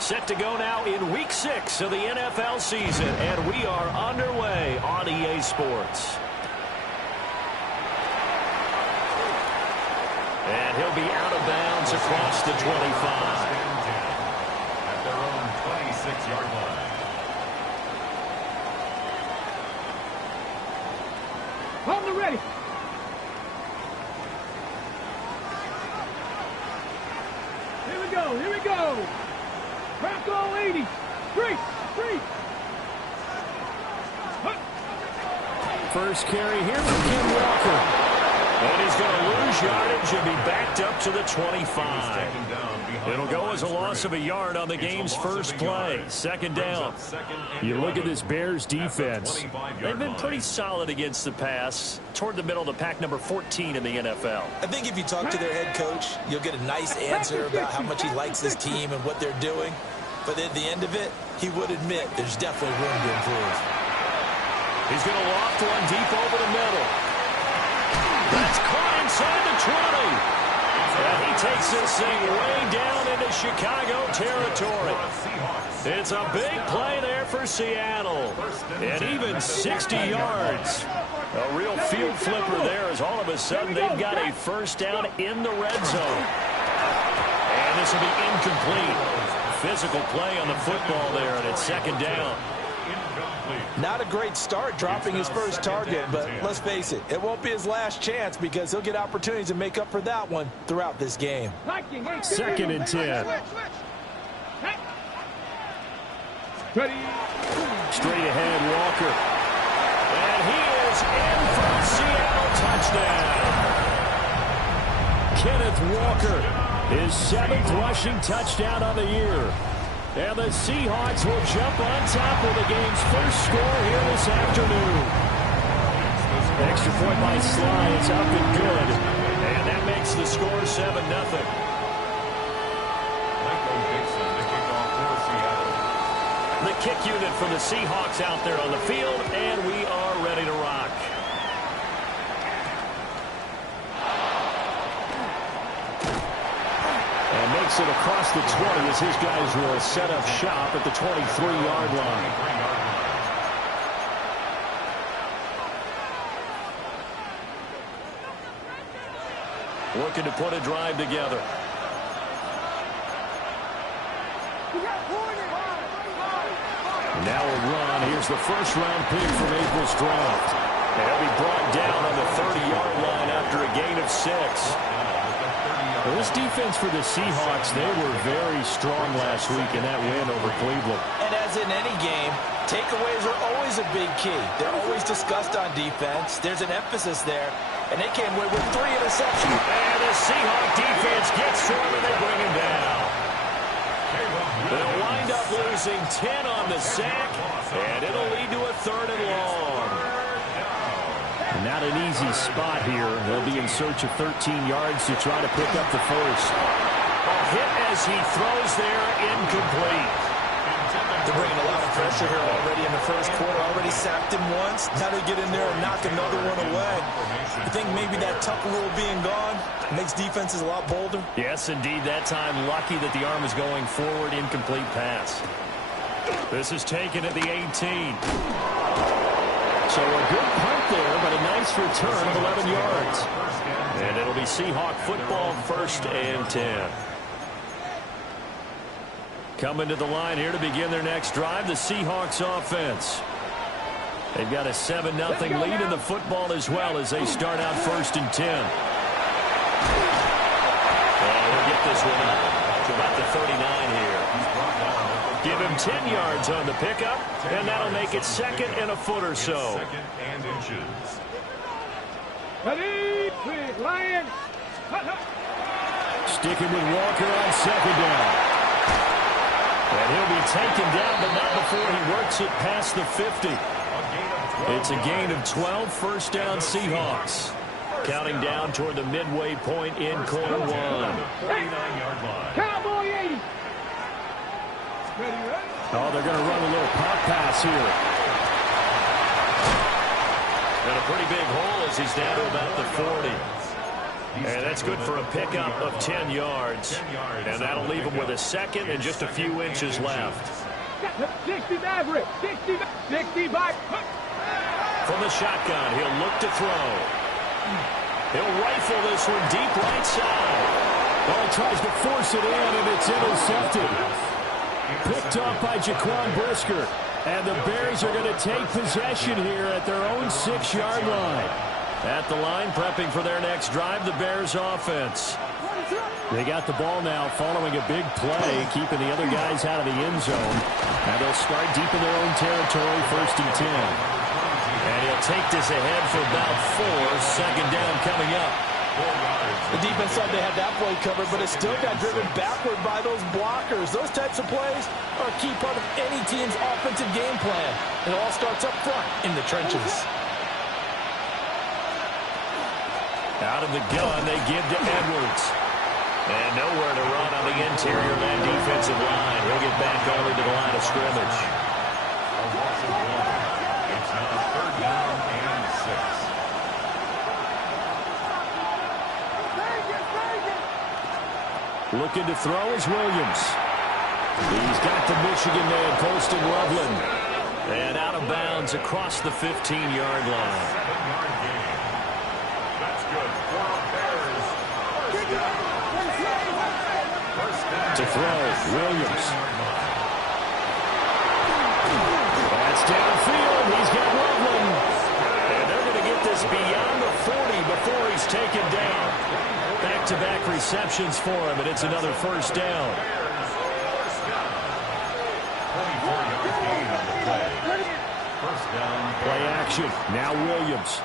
Set to go now in Week 6 of the NFL season, and we are underway on EA Sports. And he'll be out of bounds across the 25. At their own 26-yard line. Hold the ready. Here we go. Here we go. Bronco 80. Three. First carry here from Kim Walker. And he's going to lose yardage and be backed up to the 25. It'll go as a loss of a yard on the game's first play. Second down. You look at this Bears defense. They've been pretty solid against the pass. Toward the middle of the pack, number 14 in the NFL. I think if you talk to their head coach, you'll get a nice answer about how much he likes his team and what they're doing. But at the end of it, he would admit there's definitely room to improve. He's going to loft one deep over the middle. That's caught inside the 20. And he takes this thing way down into Chicago territory. It's a big play there for Seattle. And even 60 yards. A real field flipper there as all of a sudden they've got a first down in the red zone. And this will be incomplete. Physical play on the football there, and it's second down. Not a great start dropping his first target, but let's face it, it won't be his last chance because he'll get opportunities to make up for that one throughout this game. Second and 10. Straight ahead, Walker. And he is in for a Seattle touchdown. Kenneth Walker, his 7th rushing touchdown of the year. And the Seahawks will jump on top of the game's first score here this afternoon. Extra point by Sly is up and good. And that makes the score 7-0. The kick unit from the Seahawks out there on the field, and we are ready to rock. And makes it across the 20 as his guys will set up shop at the 23-yard line. Looking to put a drive together. Now a run. Here's the first-round pick from April's draft. And he'll be brought down on the 30-yard line after a gain of 6. Well, this defense for the Seahawks, they were very strong last week in that win over Cleveland. And as in any game, takeaways are always a big key. They're always discussed on defense. There's an emphasis there. And they came away with 3 interceptions. And the Seahawk defense gets to him and they bring him down. They'll wind up losing 10 on the sack, and it'll lead to a 3rd and long. Not an easy spot here. They'll be in search of 13 yards to try to pick up the first. A hit as he throws there, incomplete. They're bringing a lot of pressure here already in the first quarter. Already sacked him once. Now they get in there and knock another one away. I think maybe that tuck rule being gone makes defenses a lot bolder. Yes, indeed. That time lucky that the arm is going forward. Incomplete pass. This is taken at the 18. So a good punt there, but a nice return of 11 yards. And it'll be Seahawk football, 1st and 10. Coming to the line here to begin their next drive, the Seahawks offense. They've got a 7-0 lead in the football as well as they start out 1st and 10. And we'll get this one up to about the 39 here. Give him 10 yards on the pickup, and that'll make it 2nd and a foot or so. 2nd and inches. Sticking with Walker on 2nd down. And he'll be taken down, but not before he works it past the 50. It's a gain of 12, 1st down Seahawks. Counting down toward the midway point in quarter 1. 39-yard line. Cowboy 80. Oh, they're going to run a little pop pass here. And a pretty big hole as he's down to about the 40. And that's good for a pickup of 10 yards. And that'll leave him with a second and just a few inches left. 60 Maverick, 60 back. From the shotgun, he'll look to throw. He'll rifle this one deep right side. Well, he tries to force it in, and it's intercepted. Picked off by Jaquan Brisker. And the Bears are going to take possession here at their own 6-yard line. At the line, prepping for their next drive, the Bears offense. They got the ball now following a big play, keeping the other guys out of the end zone. And they'll start deep in their own territory, 1st and 10. And he'll take this ahead for about 4. Second down coming up. The defense thought they had that play covered, but it still got driven backward by those blockers. Those types of plays are a key part of any team's offensive game plan. It all starts up front in the trenches. Out of the gun, they give to Edwards. And nowhere to run on the interior of that defensive line. He'll get back only to the line of scrimmage. It's now 3rd down and 6. Looking to throw is Williams. He's got the Michigan man posting Loveland. And out of bounds across the 15-yard line. That's good for Bears. To throw, Williams. That's downfield. He's got Loveland. And they're going to get this beyond the 40 before he's taken down. Back-to-back receptions for him, and it's another 1st down. 24-yard gain on the play. 1st down. Play action. Now Williams.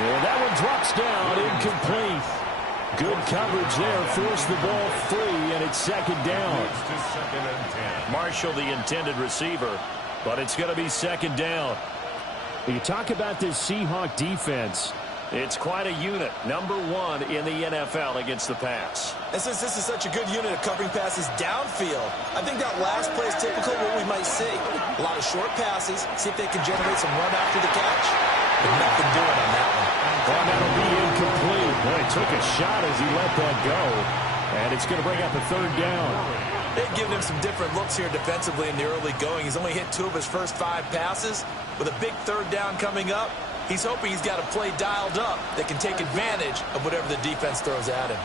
And that one drops down, incomplete. Good coverage there. Forced the ball free, and it's 2nd down. To 2nd and 10. Marshall, the intended receiver, but it's going to be 2nd down. You talk about this Seahawk defense. It's quite a unit, number 1 in the NFL against the pass. And since this is such a good unit of covering passes downfield, I think that last play is typical of what we might see. A lot of short passes, see if they can generate some run after the catch. But nothing doing on that one. Well, that'll be incomplete. Boy, he took a shot as he let that go. And it's going to bring up a 3rd down. They've given him some different looks here defensively in the early going. He's only hit 2 of his first 5 passes. With a big 3rd down coming up, he's hoping he's got a play dialed up that can take advantage of whatever the defense throws at him.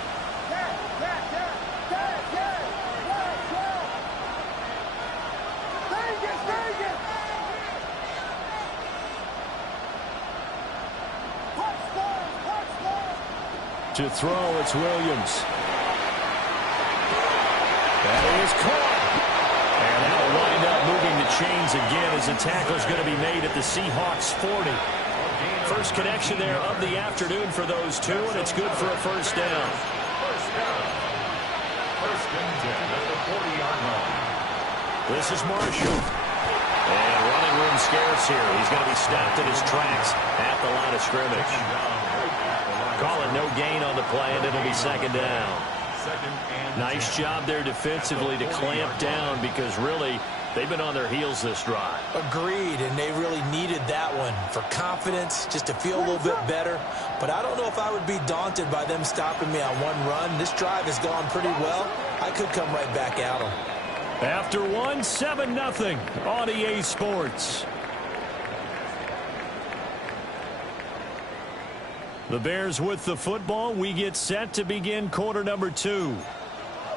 To throw, it's Williams. That is caught. And that'll wind up moving the chains again as the tackle's going to be made at the Seahawks 40. First connection there of the afternoon for those two, and it's good for a 1st down. 1st and 10 at the 40-yard line. This is Marshall. And running room scarce here. He's going to be stopped in his tracks at the line of scrimmage. Call it no gain on the play, and it'll be 2nd down. Nice job there defensively to clamp down because really they've been on their heels this drive. Agreed, and they really needed that one for confidence, just to feel a little bit better. But I don't know if I would be daunted by them stopping me on one run. This drive has gone pretty well. I could come right back at them. After 1, 7-0 on EA Sports. The Bears with the football. We get set to begin quarter number 2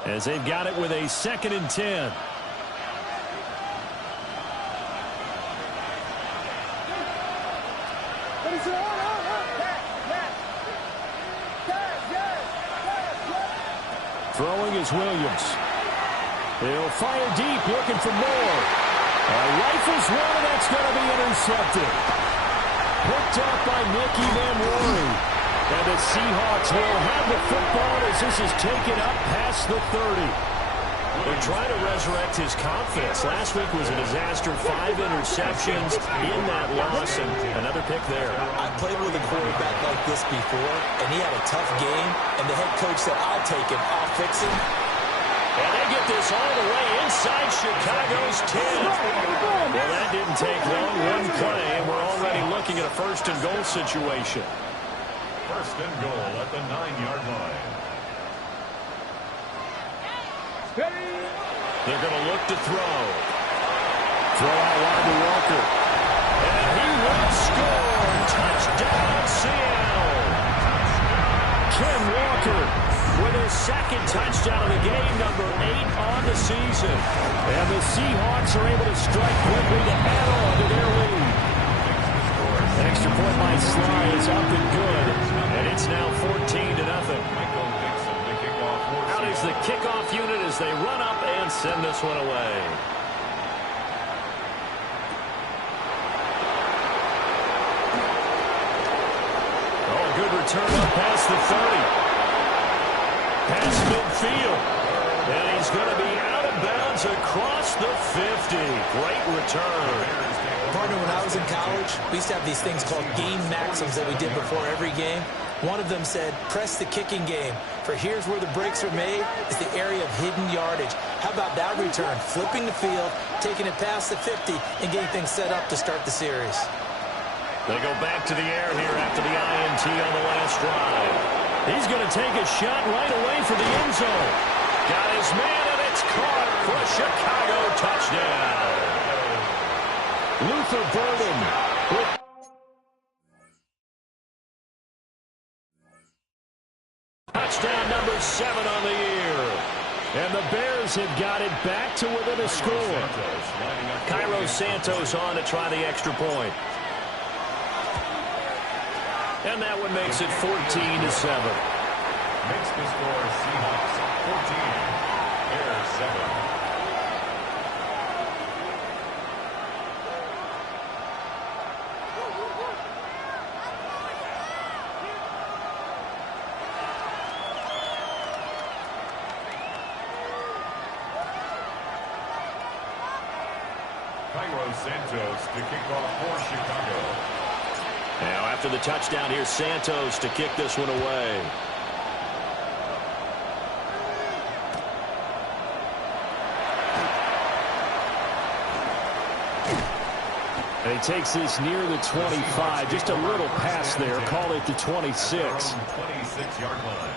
as they've got it with a 2nd and 10. Throwing is Williams. He'll fire deep, looking for more. Rifles one, and that's going to be intercepted. Picked up by Nicky Manwari. And the Seahawks will have the football as this is taken up past the 30. They're trying to resurrect his confidence. Last week was a disaster. 5 interceptions in that loss, and another pick there. I played with a quarterback like this before, and he had a tough game, and the head coach said, I'll take him, I'll fix him. And they get this all the way inside Chicago's 10. Well, that didn't take long. One play, and we're already looking at a 1st and goal situation. First and goal at the 9-yard line. They're going to look to throw. Throw out wide to Walker. And he will score. Touchdown, Seattle. Ken Walker with his second touchdown of the game, number 8 on the season. And the Seahawks are able to strike quickly to add on to their lead. An extra point by Sly is up and good. And it's now 14-0. Out is the kickoff unit as they run up and send this one away. Oh, a good return up past the 30. Past midfield. And he's going to be out of bounds across the 50. Great return. Partner, when I was in college, we used to have these things called game maxims that we did before every game. One of them said, press the kicking game. For here's where the breaks are made, is the area of hidden yardage. How about that return? Flipping the field, taking it past the 50, and getting things set up to start the series. They go back to the air here after the INT on the last drive. He's going to take a shot right away for the end zone. Got his man, and it's caught for a Chicago touchdown. Luther Burden with touchdown number 7 on the year. And the Bears have got it back to within a score. Cairo Santos on to try the extra point. And that one makes it 14-7. Makes the score Seahawks 14, Bears 7. Cairo Santos to kick off for Chicago. Now after the touchdown, here's Santos to kick this one away. And he takes this near the 25. Just a little pass there. Call it the 26. 26-yard line.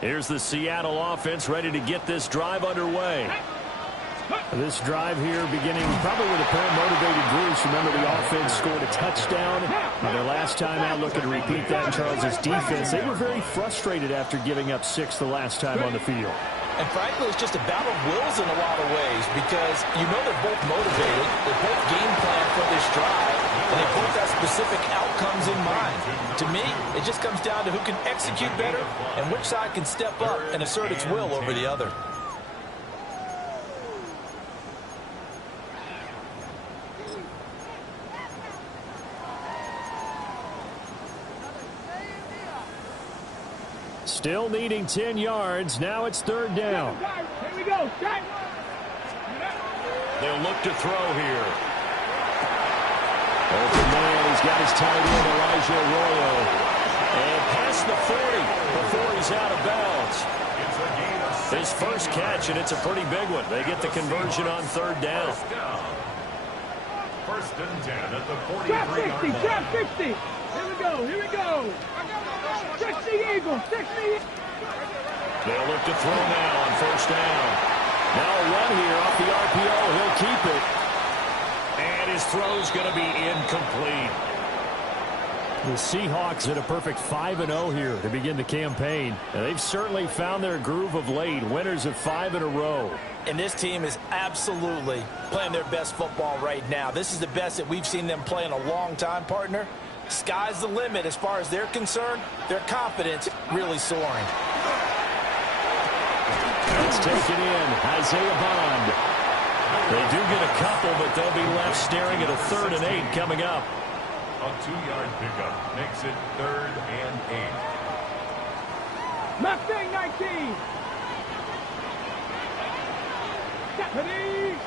Here's the Seattle offense ready to get this drive underway. This drive here beginning probably with a pair of motivated groups. Remember, the offense scored a touchdown. Their last time out, looking to repeat that. Charles' defense, they were very frustrated after giving up 6 the last time on the field. And frankly, it's just a battle of wills in a lot of ways because you know they're both motivated. They're both game plan for this drive, and they both have specific outcomes in mind. To me, it just comes down to who can execute better and which side can step up and assert its will over the other. Still needing 10 yards. Now it's 3rd down. Here we go. Set. They'll look to throw here. Open man. He's got his tight end, Elijah Arroyo. And past the 40 before he's out of bounds. His first catch, and it's a pretty big one. They get the conversion on 3rd down. First and 10 at the 60. 43-yard line. Drop 60. Here we go. Here we go. 60 Eagles. 60. They'll look to throw now on 1st down. Now a run here off the RPO. He'll keep it. And his throw's going to be incomplete. The Seahawks at a perfect 5-0 here to begin the campaign. And they've certainly found their groove of late. Winners of 5 in a row. And this team is absolutely playing their best football right now. This is the best that we've seen them play in a long time, partner. Sky's the limit as far as they're concerned. Their confidence really soaring. Let's take it in. Isaiah Bond. They do get a couple, but they'll be left staring at a 3rd and 8 coming up. A 2-yard pickup makes it 3rd and 8. Mustang 19. Deputy.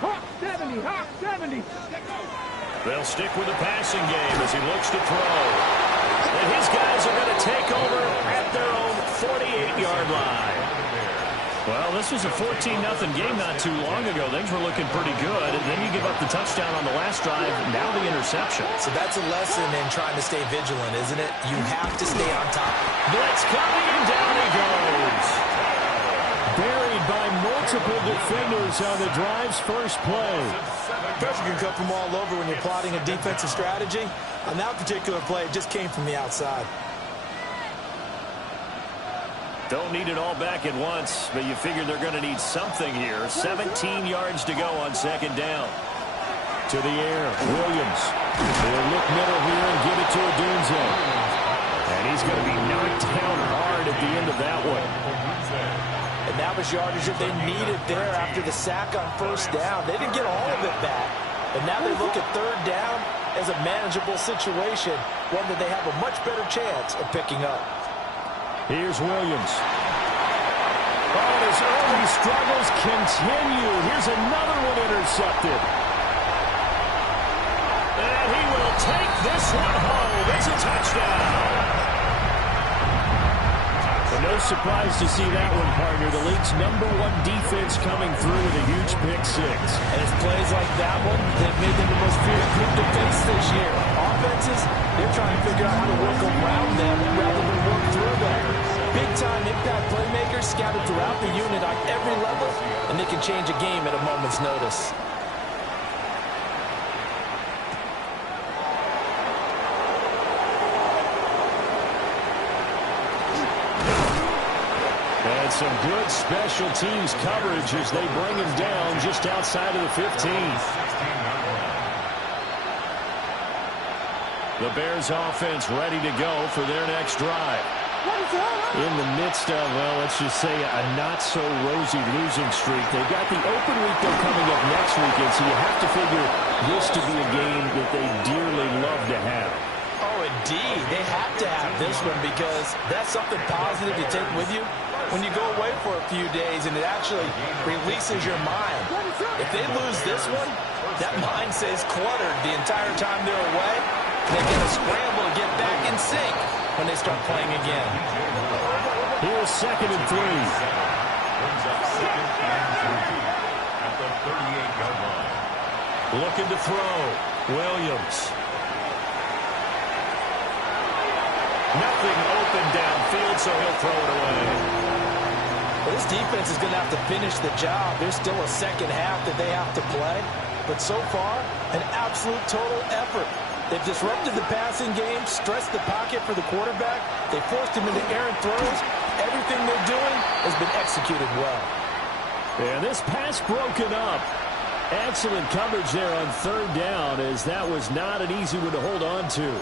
Hawk 70. Hawk 70. They'll stick with the passing game as he looks to throw. And his guys are going to take over at their own 48-yard line. Well, this was a 14-0 game not too long ago. Things were looking pretty good. And then you give up the touchdown on the last drive, now the interception. So that's a lesson in trying to stay vigilant, isn't it? You have to stay on top. Blitz coming, and down he goes. Buried by multiple defenders on the drive's first play. Pressure can come from all over when you're plotting a defensive strategy. On that particular play, it just came from the outside. Don't need it all back at once, but you figure they're going to need something here. 17 yards to go on second down. To the air, Williams. They'll look middle here and give it to Odunze. And he's going to be knocked down hard at the end of that one. And that was yardage that they needed there after the sack on first down. They didn't get all of it back, but now they look at third down as a manageable situation, one that they have a much better chance of picking up. Here's Williams. Oh, his early struggles continue. Here's another one intercepted. And he will take this one home. It's a touchdown. But no surprise to see that one, partner. The league's #1 defense coming through with a huge pick six. And it's plays like that one that made them the most feared group to face this year. Offenses, they're trying to figure out how to work around them rather than work through them. Big-time impact playmakers scattered throughout the unit on every level, and they can change a game at a moment's notice. And some good special teams coverage as they bring him down just outside of the 15. The Bears offense ready to go for their next drive. In the midst of, well, let's just say a not-so-rosy losing streak. They've got the open week, though, coming up next weekend, so you have to figure this to be a game that they dearly love to have. Oh, indeed. They have to have this one because that's something positive to take with you when you go away for a few days, and it actually releases your mind. If they lose this one, that mind stays cluttered the entire time they're away. They get a scramble to get back in sync when they start playing again. Here's 2nd and 3. Brings up 2nd and 3 at the 38-yard line. Looking to throw. Williams. Nothing open downfield, so he'll throw it away. Well, this defense is going to have to finish the job. There's still a second half that they have to play. But so far, an absolute total effort. They've disrupted the passing game, stressed the pocket for the quarterback. They forced him into errant throws. Everything they're doing has been executed well. And this pass broken up. Excellent coverage there on third down, as that was not an easy one to hold on to.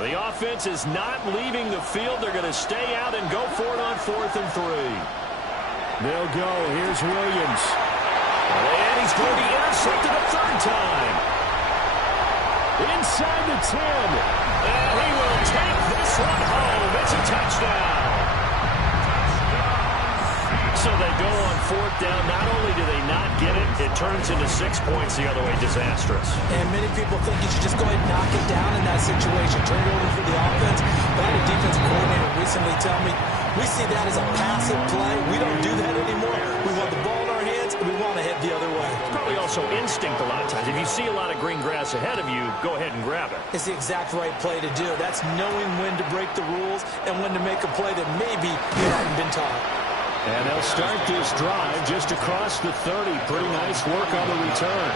The offense is not leaving the field. They're going to stay out and go for it on 4th and 3. They'll go. Here's Williams. And he's going to be intercepted a third time. Inside the 10. And he will take this one home. It's a touchdown. So they go on 4th down. Not only do they not get it, it turns into 6 points the other way. Disastrous. And many people think you should just go ahead and knock it down in that situation. Turn it over for the offense. But I had a defensive coordinator recently tell me, we see that as a passive play. We don't do that anymore. We want the ball in our hands, and we want to head the other way. Probably also instinct a lot of times. If you see a lot of green grass ahead of you, go ahead and grab it. It's the exact right play to do. That's knowing when to break the rules and when to make a play that maybe you haven't been taught. And they'll start this drive just across the 30. Pretty nice work on the return.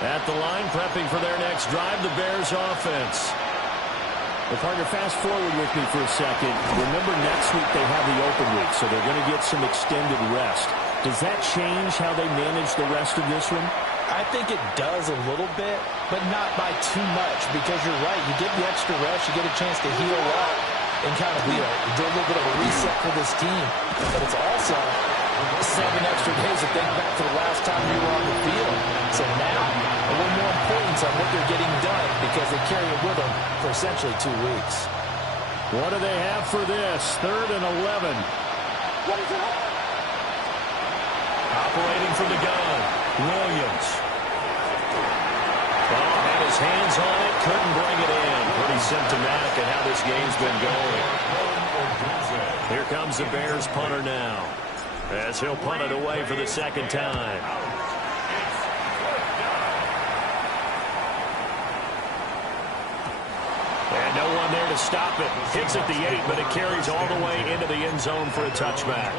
At the line, prepping for their next drive, the Bears offense. Well, partner, fast forward with me for a second. Remember, next week they have the open week, so they're going to get some extended rest. Does that change how they manage the rest of this one? I think it does a little bit, but not by too much, because you're right. You get the extra rest, you get a chance to heal up and kind of do a little bit of a reset for this team. But it's also 7 extra days to think back to the last time you were on the field. So now, a little more importance on what they're getting done because they carry it with them for essentially 2 weeks. What do they have for this? 3rd and 11. Operating from the gun, Williams. Oh, had his hands on it, couldn't bring it in. Pretty symptomatic of how this game's been going. Here comes the Bears punter now, as he'll punt it away for the 2nd time. And no one there to stop it. Hits at the 8, but it carries all the way into the end zone for a touchback.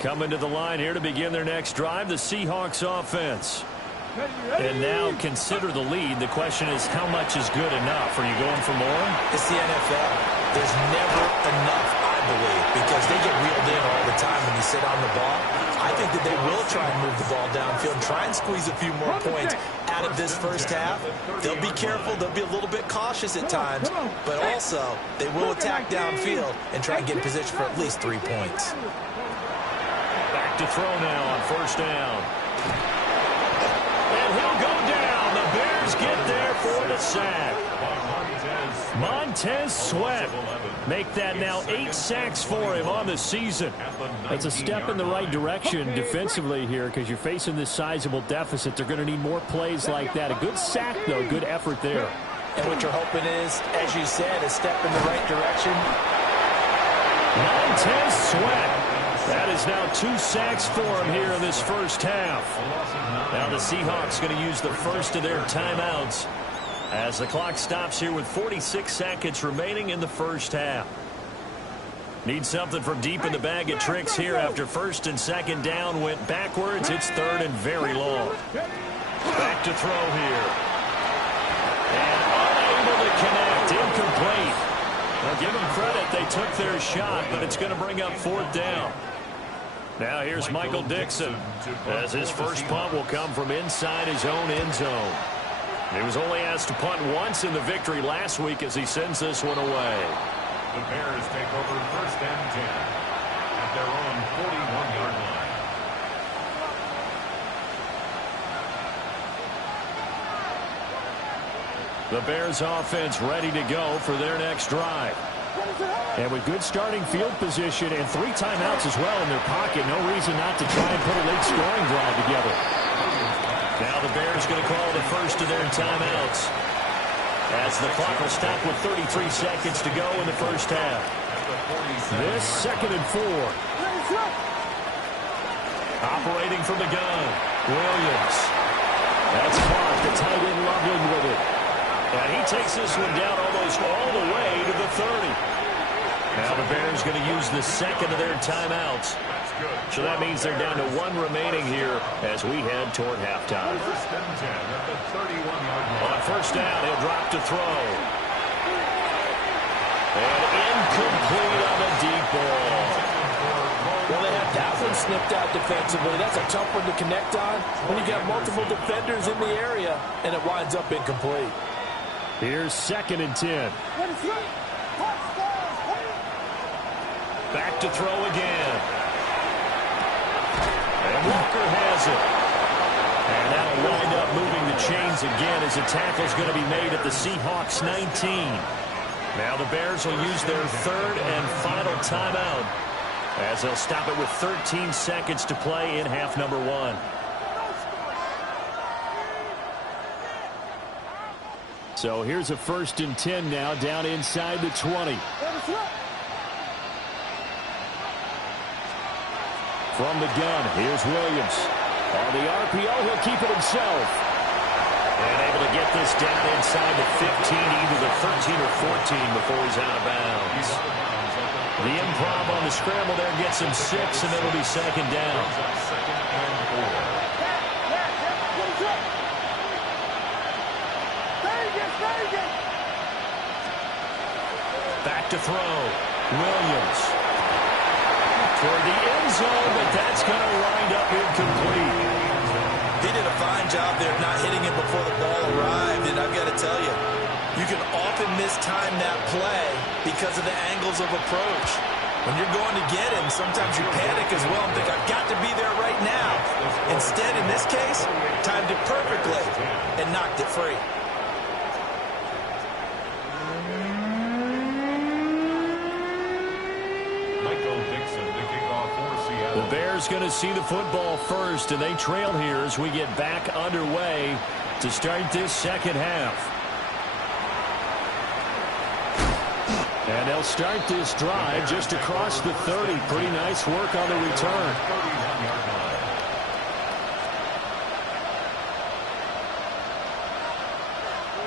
Coming to the line here to begin their next drive, the Seahawks offense. And now consider the lead. The question is, how much is good enough? Are you going for more? It's the NFL. There's never enough, I believe, because they get reeled in all the time when you sit on the ball. I think that they will try and move the ball downfield and try and squeeze a few more points out of this first half. They'll be careful. They'll be a little bit cautious at times, but also they will attack downfield and try and get in position for at least 3 points. Back to throw now on 1st down. And he'll go down. The Bears get there for the sack. Montez Sweat. Make that now 8 sacks for him on the season. That's a step in the right direction defensively here because you're facing this sizable deficit. They're going to need more plays like that. A good sack, though. Good effort there. And what you're hoping is, as you said, a step in the right direction. Montez Sweat. That is now 2 sacks for him here in this first half. Now the Seahawks going to use the first of their timeouts as the clock stops here with 46 seconds remaining in the first half. Need something from deep in the bag of tricks here after 1st and 2nd down went backwards. It's 3rd and very long. Back to throw here. And unable to connect. Incomplete. Now give them credit. They took their shot, but it's going to bring up 4th down. Now here's Michael Dixon as his first punt will come from inside his own end zone. He was only asked to punt once in the victory last week as he sends this one away. The Bears take over 1st and 10 at their own 41-yard line. The Bears offense ready to go for their next drive. And with good starting field position and 3 timeouts as well in their pocket, no reason not to try and put a late scoring drive together. Now the Bears going to call the first of their timeouts as the clock will stop with 33 seconds to go in the first half. This 2nd and 4. Operating from the gun, Williams. That's Clark, the tight end, Loveland with it. And he takes this one down almost all the way to the 30. Now the Bears going to use the 2nd of their timeouts. So that means they're down to 1 remaining here as we head toward halftime. 1st and 10 at the 31-yard line. On 1st down, he'll drop to throw. And incomplete on the deep ball. Well, they have that one snipped out defensively. That's a tough one to connect on when you got multiple defenders in the area, and it winds up incomplete. Here's 2nd and 10. Back to throw again. And Walker has it. And that'll wind up moving the chains again as a tackle's going to be made at the Seahawks 19. Now the Bears will use their 3rd and final timeout as they'll stop it with 13 seconds to play in half number 1. So here's a 1st and 10 now down inside the 20. From the gun, here's Williams. On the RPO, he'll keep it himself. And able to get this down inside the 15, either the 13 or 14 before he's out of bounds. The improv on the scramble there gets him 6, and it'll be 2nd down. Back to throw. Williams. Toward the end zone, but that's going to wind up incomplete. He did a fine job there not hitting it before the ball arrived, and I've got to tell you, you can often mistime that play because of the angles of approach. When you're going to get him, sometimes you panic as well and think, I've got to be there right now. Instead, in this case, timed it perfectly and knocked it free. The Bears going to see the football first, and they trail here as we get back underway to start this second half. And they'll start this drive just across the 30. Pretty nice work on the return.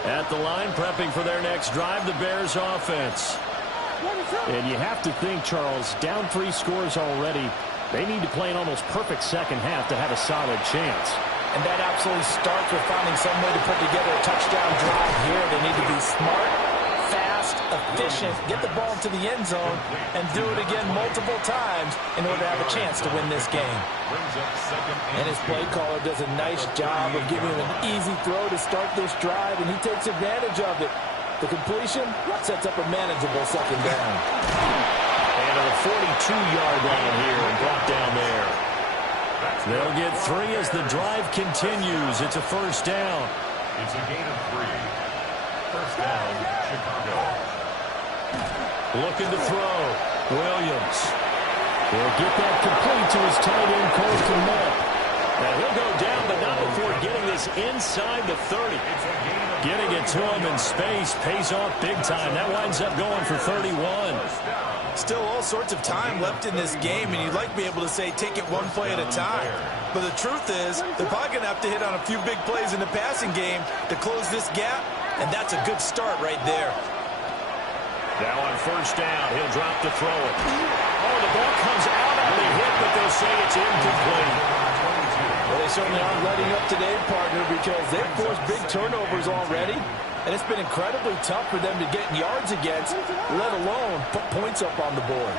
At the line, prepping for their next drive, the Bears offense. And you have to think, Charles, down 3 scores already. They need to play an almost perfect second half to have a solid chance. And that absolutely starts with finding some way to put together a touchdown drive here. They need to be smart, fast, efficient, get the ball to the end zone, and do it again multiple times in order to have a chance to win this game. And his play caller does a nice job of giving him an easy throw to start this drive, and he takes advantage of it. The completion sets up a manageable second down. And to the 42-yard line here and brought down there. They'll get 3 as the drive continues. It's a first down. It's a gain of 3. First down, Chicago. Looking to throw. Williams. He'll get that complete to his tight end, Cole Kmet. Now he'll go down, but not before getting this inside the 30. Getting it to him in space pays off big time. That winds up going for 31. Still all sorts of time left in this game, and you'd like to be able to say take it one play at a time. But the truth is, they're probably going to have to hit on a few big plays in the passing game to close this gap, and that's a good start right there. Now on first down, he'll drop to throw it. Oh, the ball comes out on the hit, but they'll say it's incomplete. Well, they certainly aren't letting up today, partner, because they've forced big turnovers already. And it's been incredibly tough for them to get yards against, let alone put points up on the board.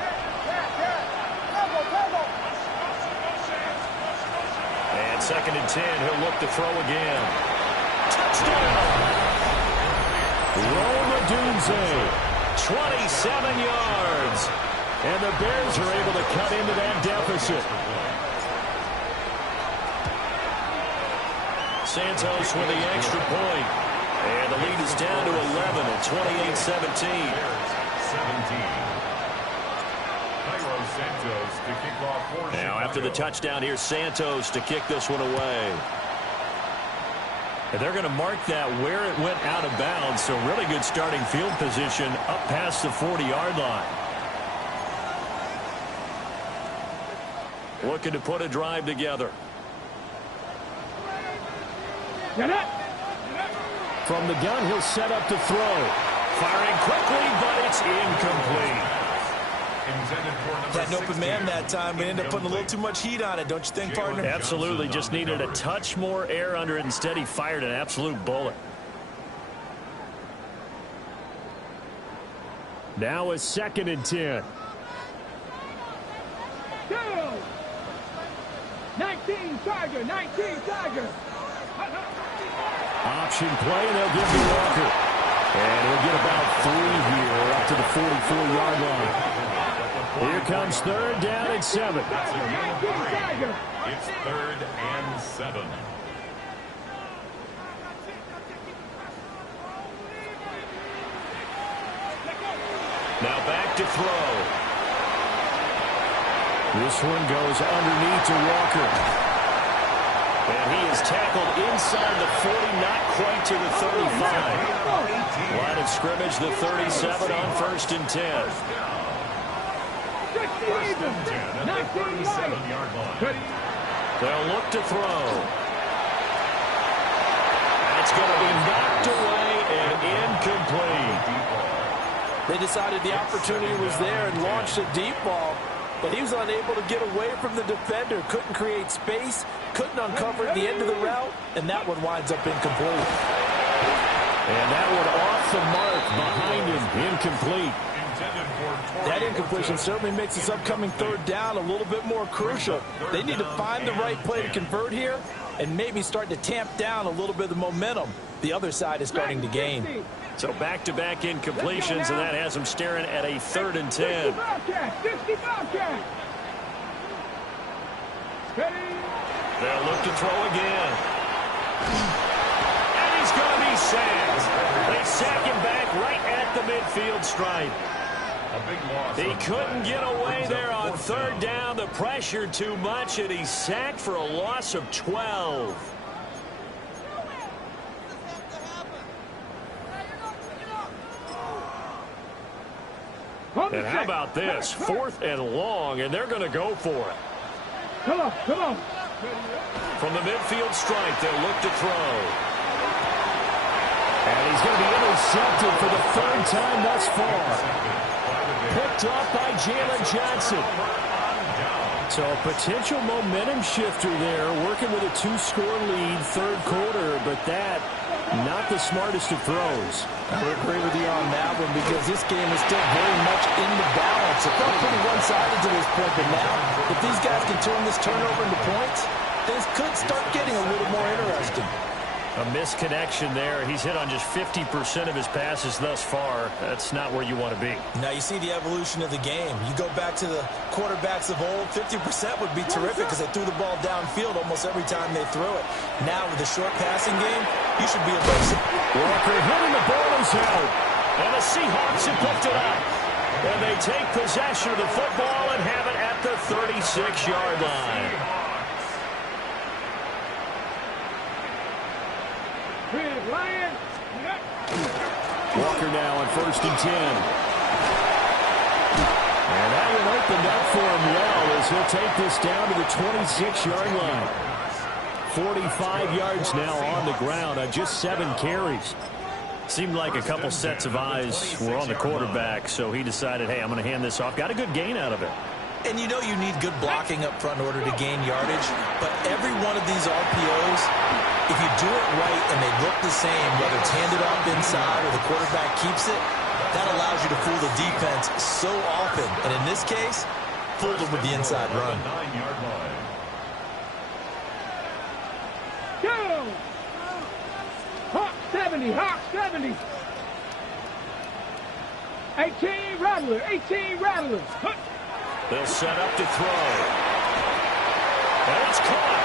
And second and 10, he'll look to throw again. Touchdown! Rome Odunze, 27 yards. and the Bears are able to cut into that deficit. Santos with the extra point. And the lead is down to 11 at 28-17. Now after the touchdown here, Santos to kick this one away. And they're going to mark that where it went out of bounds. So really good starting field position up past the 40-yard line. Looking to put a drive together. From the gun, he'll set up to throw. Firing quickly, but it's incomplete. Had an open man that time, but ended up putting a little too much heat on it, don't you think, partner? Absolutely. Just needed a touch more air under it. Instead, he fired an absolute bullet. Now a 2nd and 10. 19 Tiger, 19 Tiger. Option play, and they'll give to Walker. And he'll get about 3 here up to the 44-yard line. Here comes 3rd down and 7. It's 3rd and 7. Now back to throw. This one goes underneath to Walker. And he is tackled inside the 40, not quite to the 35. Line of scrimmage, the 37 on 1st and 10. They'll look to throw. And it's going to be knocked away and incomplete. They decided the opportunity was there and launched a deep ball, but he was unable to get away from the defender, couldn't create space, couldn't uncover the end of the route, and that one winds up incomplete. And that one off the mark behind him, incomplete. That incompletion certainly makes this upcoming 3rd down a little bit more crucial. They need to find the right play to convert here and maybe start to tamp down a little bit of the momentum the other side is starting to gain. So back-to-back incompletions, and that has them staring at a 3rd and 10. They'll look to throw again. And he's going to be sacked. They sack him back right at the midfield stripe. He couldn't get away there on third down. The pressure too much, and he's sacked for a loss of 12. And how about this? 4th and long, and they're going to go for it. Come on, come on. From the midfield stripe, they'll look to throw. And he's going to be intercepted for the 3rd time thus far. Picked off by Jalen Johnson. So a potential momentum shifter there, working with a 2-score lead, 3rd quarter, but that, not the smartest of throws. I would agree with you on that one because this game is still very much in the balance. It felt pretty one-sided to this point, but now, if these guys can turn this turnover into points, things could start getting a little more interesting. A misconnection there. He's hit on just 50% of his passes thus far. That's not where you want to be. Now you see the evolution of the game. You go back to the quarterbacks of old, 50% would be terrific because they threw the ball downfield almost every time they threw it. Now with the short passing game, you should be able to... Walker hitting the ball is out. And the Seahawks have picked it up. And they take possession of the football and have it at the 36-yard line. Walker now on 1st and 10. And that one opened up for him well as he'll take this down to the 26-yard line. 45 yards now on the ground on just 7 carries. Seemed like a couple sets of eyes were on the quarterback, so he decided, hey, I'm going to hand this off. Got a good gain out of it. And you know you need good blocking up front in order to gain yardage, but every one of these RPOs, if you do it right and they look the same, whether it's handed off inside or the quarterback keeps it, that allows you to fool the defense so often. And in this case, fooled them with the inside run. Go! Hawk 70, Hawk 70. 18 Rattlers, 18 Rattlers. Huh. They'll set up to throw. And it's caught.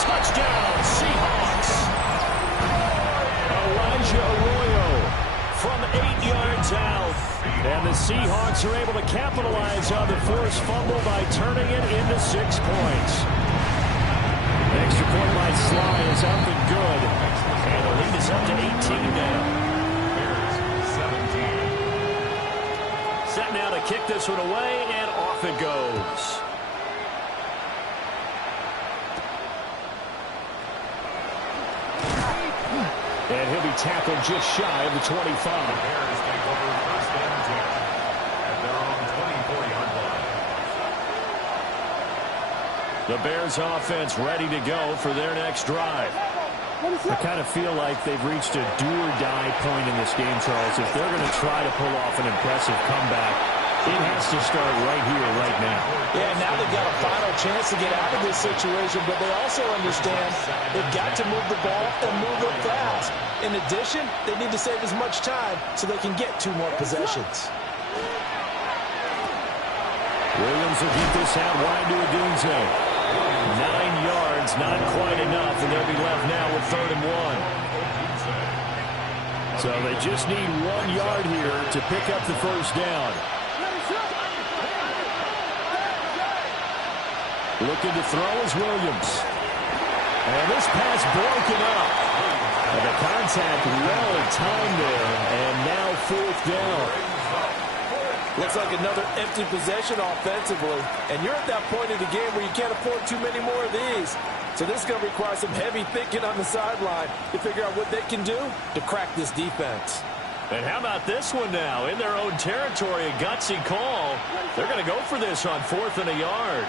Touchdown, Seahawks. Elijah Arroyo from 8 yards out. And the Seahawks are able to capitalize on the forced fumble by turning it into 6 points. The extra point by Sly is up and good. And the lead is up to 18 now. Set now to kick this one away, and off it goes. And he'll be tackled just shy of the 25. Bears take over 1st and 10 at their own 24-yard line. The Bears offense ready to go for their next drive. I kind of feel like they've reached a do-or-die point in this game, Charles. If they're going to try to pull off an impressive comeback, it has to start right here, right now. Yeah, now they've got a final chance to get out of this situation, but they also understand they've got to move the ball and move it fast. In addition, they need to save as much time so they can get 2 more possessions. Williams will keep this out wide to Odunze. 9 yards, not quite enough, and they'll be left now with 3rd and 1. So they just need 1 yard here to pick up the first down. Looking to throw is Williams. And this pass broken up. And the contact well timed there, and now 4th down. Looks like another empty possession offensively. And you're at that point in the game where you can't afford too many more of these. So this is going to require some heavy thinking on the sideline to figure out what they can do to crack this defense. And how about this one now? In their own territory, a gutsy call. They're going to go for this on 4th and a yard.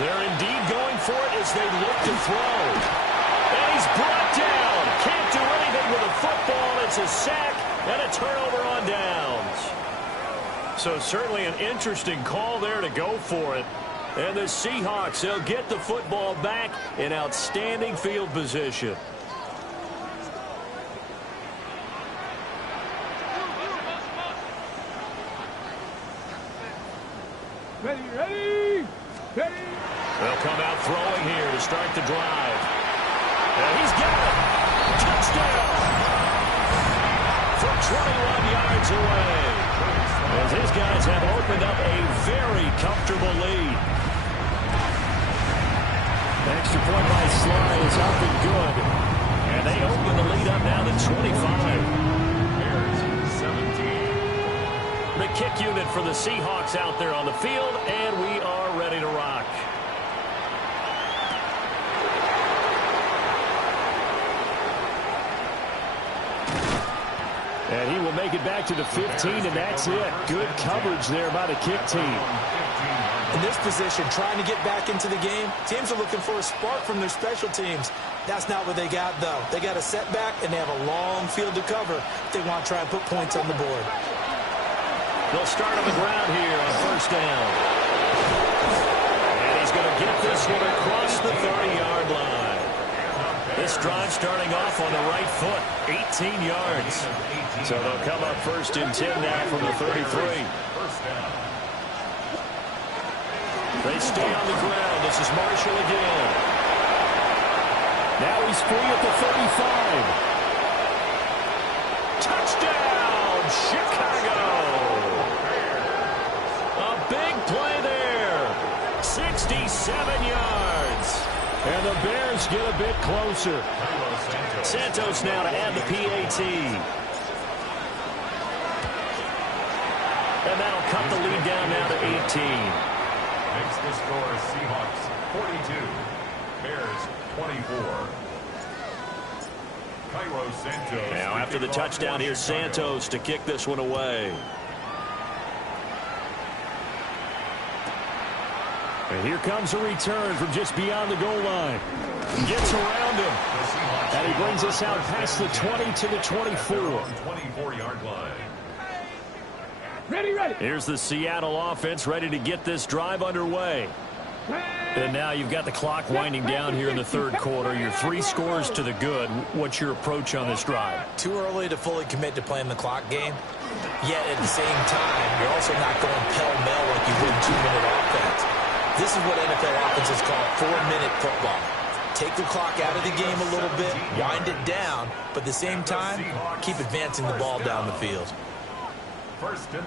They're indeed going for it as they look to throw. And he's brought down. Can't do anything with a football. It's a sack and a turnover on downs. So certainly an interesting call there to go for it. And the Seahawks, they'll get the football back in outstanding field position. Ready. They'll come out throwing here to start the drive. And he's got it. Touchdown. From 21 yards away. As his guys have opened up a very comfortable lead. Extra point by Sly is up and good. And they open the lead up now to 25. The kick unit for the Seahawks out there on the field, and we are ready to rock. And he will make it back to the 15, and that's it. Good coverage there by the kick team. In this position, trying to get back into the game, teams are looking for a spark from their special teams. That's not what they got, though. They got a setback, and they have a long field to cover if they want to try and put points on the board. They'll start on the ground here on first down. And he's going to get this one across the 30-yard line. This drive starting off on the right foot, 18 yards. So they'll come up first and 10 now from the 33. They stay on the ground. This is Marshall again. Now he's free at the 35. Touchdown, Chicago. Big play there. 67 yards. And the Bears get a bit closer. Santos now to add the PAT. And that'll cut the lead down now to 18. Makes the score Seahawks 42, Bears 24. Cairo Santos. Now after the touchdown, here's Santos to kick this one away. And here comes a return from just beyond the goal line. Gets around him. And he brings us out past the 20 to the 24. 24-yard line. Ready. Here's the Seattle offense ready to get this drive underway. And now you've got the clock winding down here in the third quarter. Your 3 scores to the good. What's your approach on this drive? Too early to fully commit to playing the clock game. Yet at the same time, you're also not going pell-mell like you would 2-minute offense. This is what NFL offenses call 4-minute football. Take the clock out of the game a little bit, wind it down, but at the same time, keep advancing the ball down the field.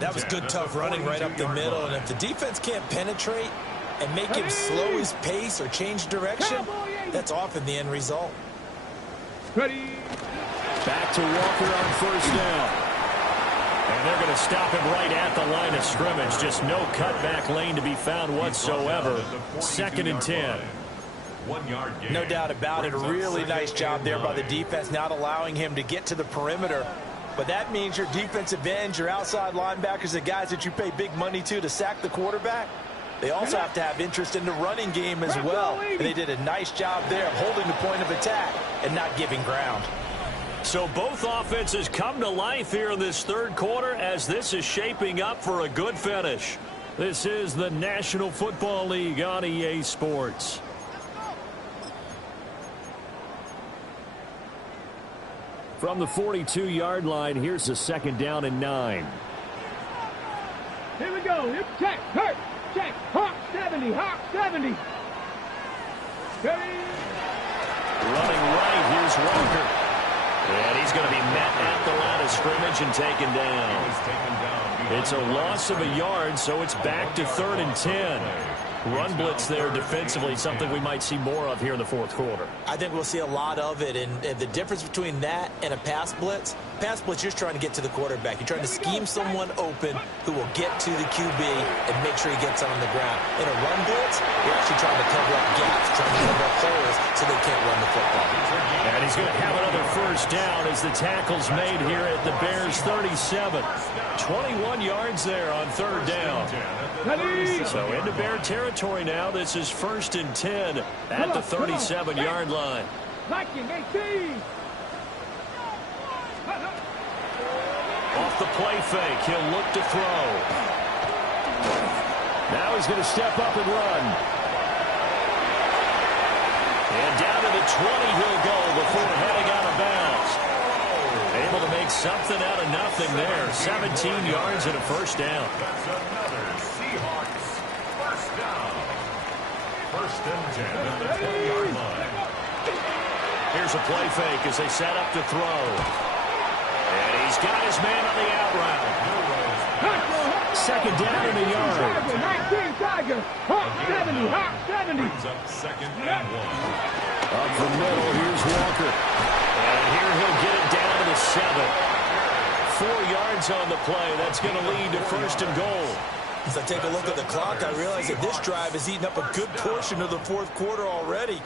That was good, tough running right up the middle, and if the defense can't penetrate and make him slow his pace or change direction, that's often the end result. Ready. Back to Walker on first down. And they're going to stop him right at the line of scrimmage. Just no cutback lane to be found whatsoever. 2nd and 10. 1 yard gain. No doubt about it. A really nice job there by the defense, not allowing him to get to the perimeter. But that means your defensive ends, your outside linebackers, the guys that you pay big money to sack the quarterback, they also have to have interest in the running game as well. And they did a nice job there of holding the point of attack and not giving ground. So both offenses come to life here in this third quarter as this is shaping up for a good finish. This is the National Football League on EA Sports. From the 42-yard line, here's a 2nd down and 9. Here we go. Check. Hurt. Check. Hawk 70. Hawk 70. Ready. Running right, here's Walker. And he's going to be met at the line of scrimmage and taken down. It's a loss of a yard, so it's back to 3rd and 10. Run blitz there defensively, something we might see more of here in the fourth quarter. I think we'll see a lot of it, and the difference between that and a pass blitz, you're trying to get to the quarterback. You're trying to scheme someone open who will get to the QB and make sure he gets on the ground. In a run blitz, you're actually trying to cover up gaps, trying to cover up holes so they can't run the football. And he's going to have another first down as the tackle's made here at the Bears 37. 21 yards there on 3rd down. So into Bear territory now. This is 1st and 10 at the 37-yard line. Off the play fake, he'll look to throw. Now he's going to step up and run. And down to the 20 he'll go before heading out of bounds. Able to make something out of nothing there. 17 yards and a first down. That's another Seahawks first down. 1st and 10 at the 20-yard line. Here's a play fake as they set up to throw. And he's got his man on the out route. Second down in a yard. 19 Tiger. Hot 70. Hot 70. Brings up 2nd and 1. Up the middle, here's Walker. And here he'll get it down to the 7. 4 yards on the play. That's going to lead to 1st and goal. As I take a look at the clock, I realize that this drive has eaten up a good portion of the 4th quarter already.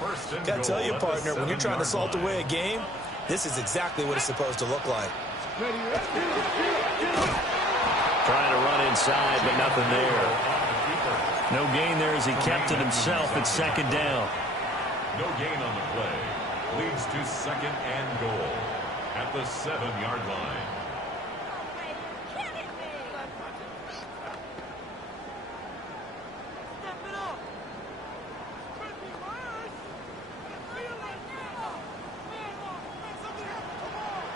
Got to tell you, partner, when you're trying to salt away a game, this is exactly what it's supposed to look like. Trying to run inside, but nothing there. No gain there as he kept it himself at 2nd down. No gain on the play. Leads to 2nd and goal at the 7-yard line.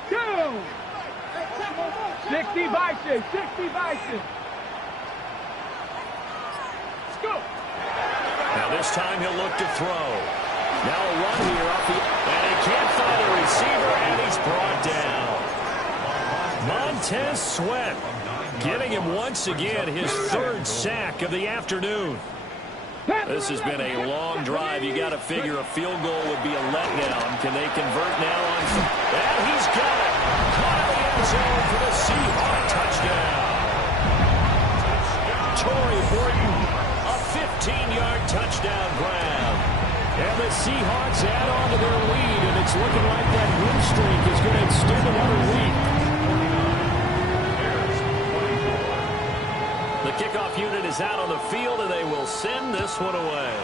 Go! 60 Bison. 60 Bison. Let's go. Now this time he'll look to throw. Now a run here off the... And he can't find a receiver, and he's brought down. Montez Sweat getting him once again his 3rd sack of the afternoon. This has been a long drive. You got to figure a field goal would be a letdown. Can they convert now on... And he's got it. Caught in the end zone for the Seahawks touchdown. Torrey Horton, a 15-yard touchdown grab. And the Seahawks add on to their lead, and it's looking like that win streak is going to extend another week. The kickoff unit is out on the field, and they will send this one away.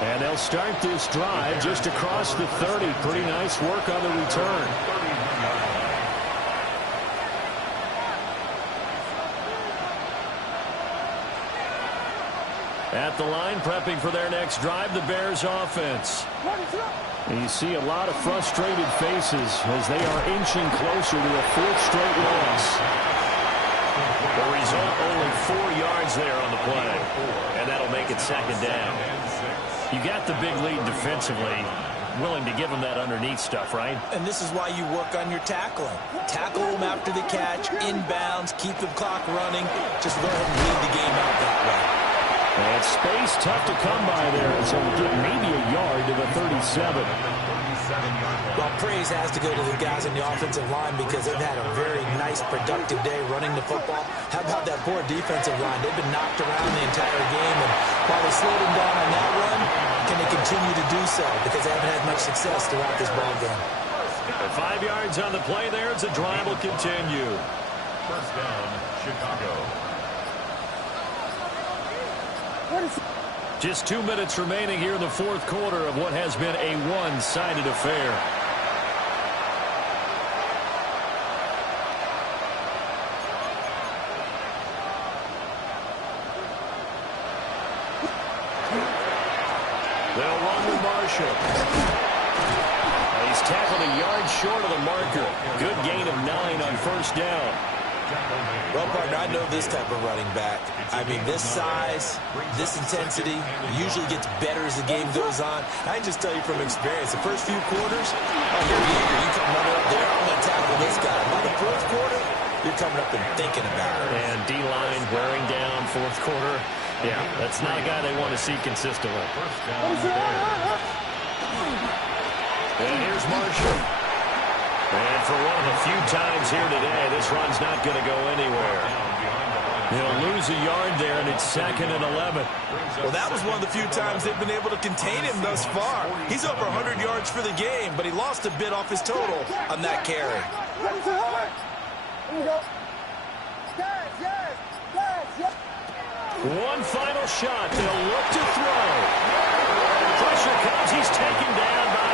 And they'll start this drive just across the 30. Pretty nice work on the return. At the line, prepping for their next drive, the Bears offense. And you see a lot of frustrated faces as they are inching closer to a 4th straight loss. The result, only 4 yards there on the play. And that'll make it 2nd down. You got the big lead defensively. Willing to give them that underneath stuff, right? And this is why you work on your tackling. Tackle them after the catch, inbounds, keep the clock running. Just go ahead and lead the game out that way. And space tough to come by there, so we'll get maybe a yard to the 37. Well, praise has to go to the guys on the offensive line because they've had a very nice, productive day running the football. How about that poor defensive line? They've been knocked around the entire game, and while they slowed them down on that one, can they continue to do so? Because they haven't had much success throughout this ball game. 5 yards on the play there as the drive will continue. 1st down, Chicago. Just 2 minutes remaining here in the 4th quarter of what has been a one-sided affair. They'll run with Marshall. He's tackled a yard short of the marker. Good gain of 9 on 1st down. Well, partner, I know this type of running back. I mean, this size, this intensity usually gets better as the game goes on. I can just tell you from experience, the first few quarters, oh, you're eager. You come running up there, I'm going to tackle this guy. By the 4th quarter, you're coming up and thinking about it. And D-line wearing down 4th quarter. Yeah, that's not a guy they want to see consistently. And here's Marshall. And for one of the few times here today, this run's not going to go anywhere. He'll lose a yard there, and it's 2nd and 11. Well, that was one of the few times they've been able to contain him thus far. He's over 100 yards for the game, but he lost a bit off his total on that carry. One final shot. They'll look to throw. Pressure comes. He's taken down by